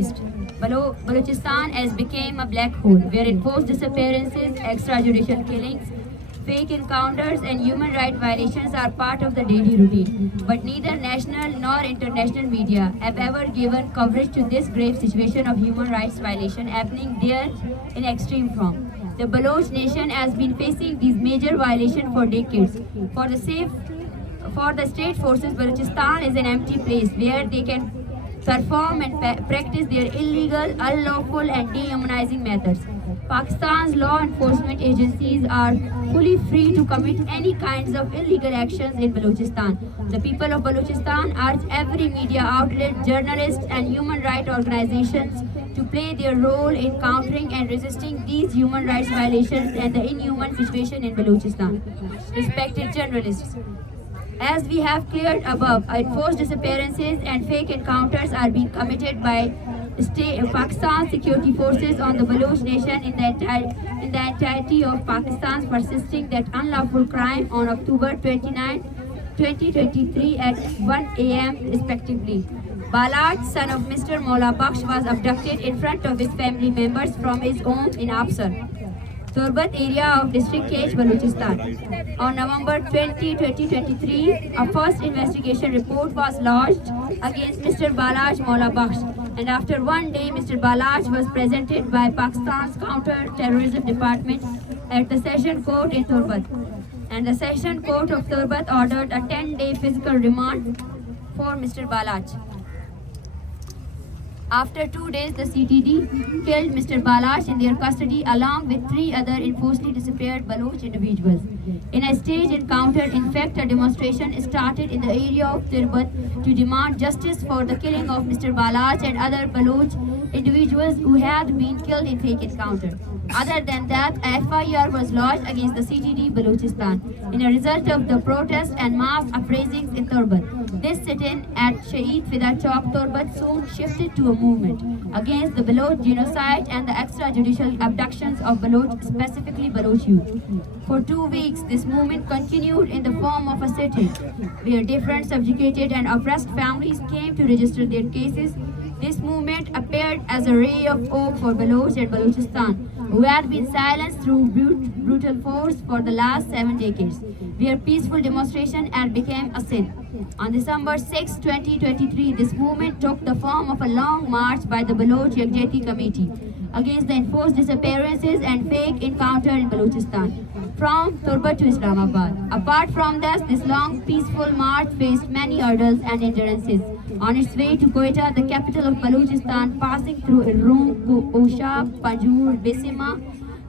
journalist. Balochistan has become a black hole where enforced disappearances, extrajudicial killings, fake encounters and human rights violations are part of the daily routine. But neither national nor international media have ever given coverage to this grave situation of human rights violation happening there in extreme form. The Baloch nation has been facing these major violations for decades. For the state forces, Balochistan is an empty place where they can perform and practice their illegal, unlawful and dehumanizing methods. Pakistan's law enforcement agencies are fully free to commit any kinds of illegal actions in Balochistan. The people of Balochistan urge every media outlet, journalists and human rights organizations to play their role in countering and resisting these human rights violations and the inhuman situation in Balochistan. Respected journalists, as we have cleared above, enforced disappearances and fake encounters are being committed by Pakistan security forces on the Baloch nation in the entirety of Pakistan, persisting that unlawful crime on October 29, 2023 at 1 a.m. respectively. Baloch, son of Mr. Mola Baksh, was abducted in front of his family members from his home in Afsar, Turbat area of District Kech, Balochistan. On November 20, 2023, a first investigation report was lodged against Mr. Baloch Mola Baksh, and after one day, Mr. Baloch was presented by Pakistan's Counter-Terrorism Department at the Session Court in Turbat, and the Session Court of Turbat ordered a 10-day physical remand for Mr. Baloch. After 2 days, the CTD killed Mr. Baloch in their custody along with 3 other enforcedly disappeared Baloch individuals. In a staged encounter, in fact, a demonstration started in the area of Tirbat to demand justice for the killing of Mr. Baloch and other Baloch individuals who had been killed in fake encounter. Other than that, a FIR was lodged against the CTD Balochistan in a result of the protests and mass uprisings in Turbat. This sit-in at Shaheed Fida Chowk, Turbat soon shifted to a movement against the Baloch genocide and the extrajudicial abductions of Baloch, specifically Baloch youth. For 2 weeks, this movement continued in the form of a sit-in, where different subjugated and oppressed families came to register their cases. This movement appeared as a ray of hope for Baloch and Balochistan, who had been silenced through brutal force for the last 7 decades, where peaceful demonstration had become a sin. On December 6, 2023, this movement took the form of a long march by the Baloch Yagjati Committee against the enforced disappearances and fake encounter in Balochistan, from Turbat to Islamabad. Apart from this long peaceful march faced many hurdles and hindrances. On its way to Quetta, the capital of Balochistan, passing through Irum, Osha, Panjur, Besima,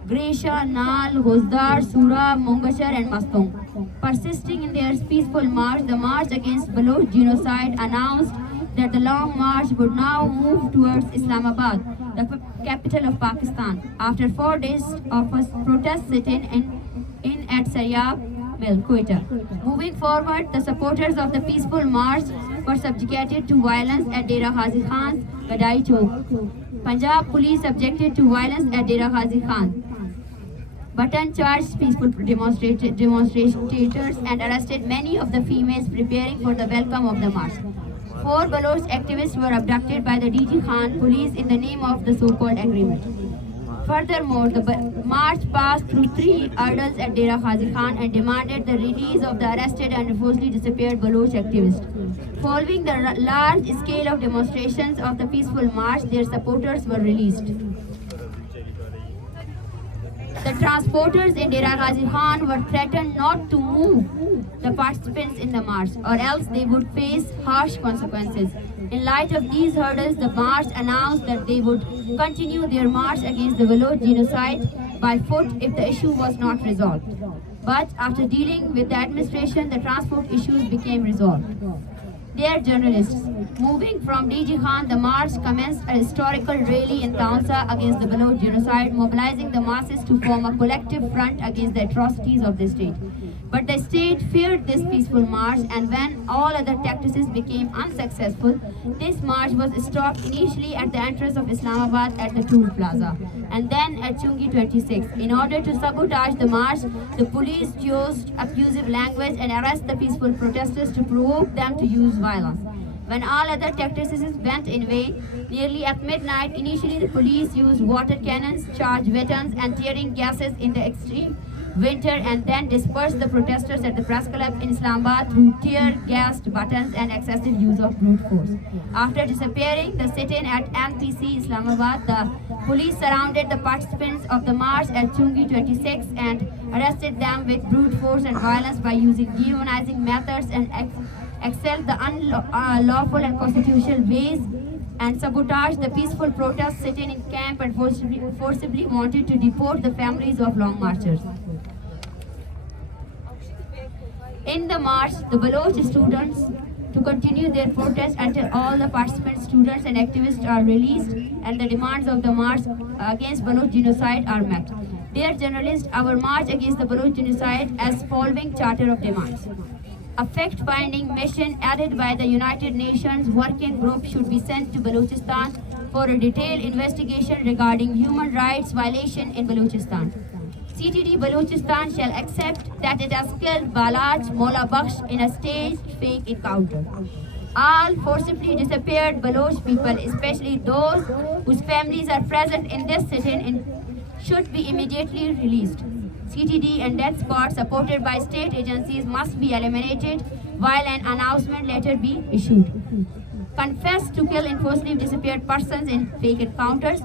Gresha, Nal, Hozdar, Sura, Mongashar and Mastong. Persisting in their peaceful march, the March Against Baloch Genocide announced that the long march would now move towards Islamabad, the capital of Pakistan, after 4 days of a protest sit-in in at Saryab Mill, Quetta. Moving forward, the supporters of the peaceful march were subjugated to violence at Dera Ghazi Khan's Gadai Chowk. Punjab police subjected to violence at Dera Ghazi Khan. Button charged peaceful demonstrators and arrested many of the females preparing for the welcome of the march. 4 Baloch activists were abducted by the DG Khan police in the name of the so-called agreement. Furthermore, the march passed through 3 hurdles at Dera Ghazi Khan and demanded the release of the arrested and forcibly disappeared Baloch activists. Following the large scale of demonstrations of the peaceful march, their supporters were released. The transporters in Dera Ghazi Khan were threatened not to move the participants in the march, or else they would face harsh consequences. In light of these hurdles, the march announced that they would continue their march against the Baloch genocide by foot if the issue was not resolved. But after dealing with the administration, the transport issues became resolved. Dear journalists, moving from DG Khan, the march commenced a historical rally in Taunsa against the Baloch genocide, mobilizing the masses to form a collective front against the atrocities of the state. But the state feared this peaceful march, and when all other tactics became unsuccessful, this march was stopped initially at the entrance of Islamabad at the Tool Plaza, and then at Chungi 26. In order to sabotage the march, the police used abusive language and arrested the peaceful protesters to provoke them to use violence. When all other tactics went in vain, nearly at midnight, initially the police used water cannons, charged weapons, and tearing gases in the extreme winter, and then dispersed the protesters at the press club in Islamabad through tear gassed buttons and excessive use of brute force. After disappearing the sit-in at MPC Islamabad, the police surrounded the participants of the march at Chungi 26 and arrested them with brute force and violence by using dehumanizing methods and excelled the unlawful and constitutional ways and sabotaged the peaceful protests sitting in camp and forcibly wanted to deport the families of long marchers. In the march, the Baloch students to continue their protest until all the participant students and activists are released and the demands of the march against Baloch genocide are met. Dear journalists, our march against the Baloch genocide as following charter of demands. A fact-finding mission added by the United Nations Working Group should be sent to Balochistan for a detailed investigation regarding human rights violation in Balochistan. CTD Balochistan shall accept that it has killed Baloch Mola Bakhsh in a staged fake encounter. All forcibly disappeared Baloch people, especially those whose families are present in this sit-in, should be immediately released. CTD and death squad supported by state agencies must be eliminated while an announcement later be issued. Confess to kill and forcibly disappeared persons in fake encounters.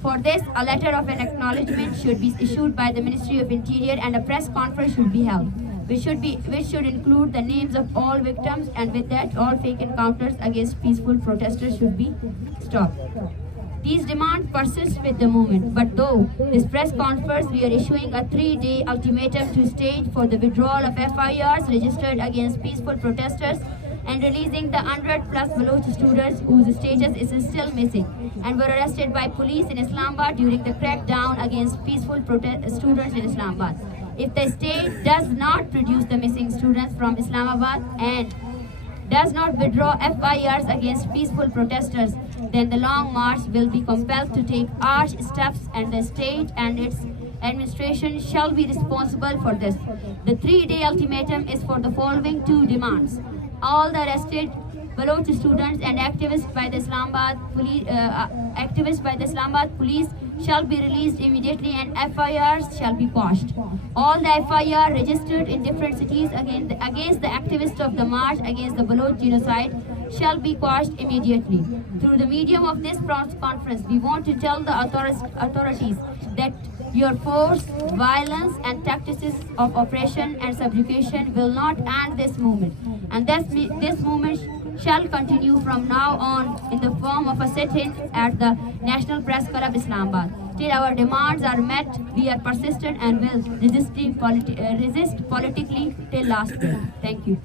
For this, a letter of an acknowledgement should be issued by the Ministry of Interior and a press conference should be held, which should include the names of all victims, and with that, all fake encounters against peaceful protesters should be stopped. These demands persist with the movement, but though this press conference, we are issuing a 3-day ultimatum to state for the withdrawal of FIRs registered against peaceful protesters and releasing the 100+ Baloch students whose status is still missing and were arrested by police in Islamabad during the crackdown against peaceful students in Islamabad. If the state does not produce the missing students from Islamabad and does not withdraw FIRs against peaceful protesters, then the long march will be compelled to take harsh steps and the state and its administration shall be responsible for this. The 3-day ultimatum is for the following 2 demands. All the arrested Baloch students and activists by the Islamabad police shall be released immediately and FIRs shall be quashed. All the FIR registered in different cities against the activists of the march against the Baloch genocide shall be quashed immediately. Through the medium of this press conference, we want to tell the authorities that your force, violence and tactics of oppression and subjugation will not end this movement. And this movement shall continue from now on in the form of a sit-in at the National Press Club Islamabad. Till our demands are met, we are persistent and will resist politically till last breath. Thank you.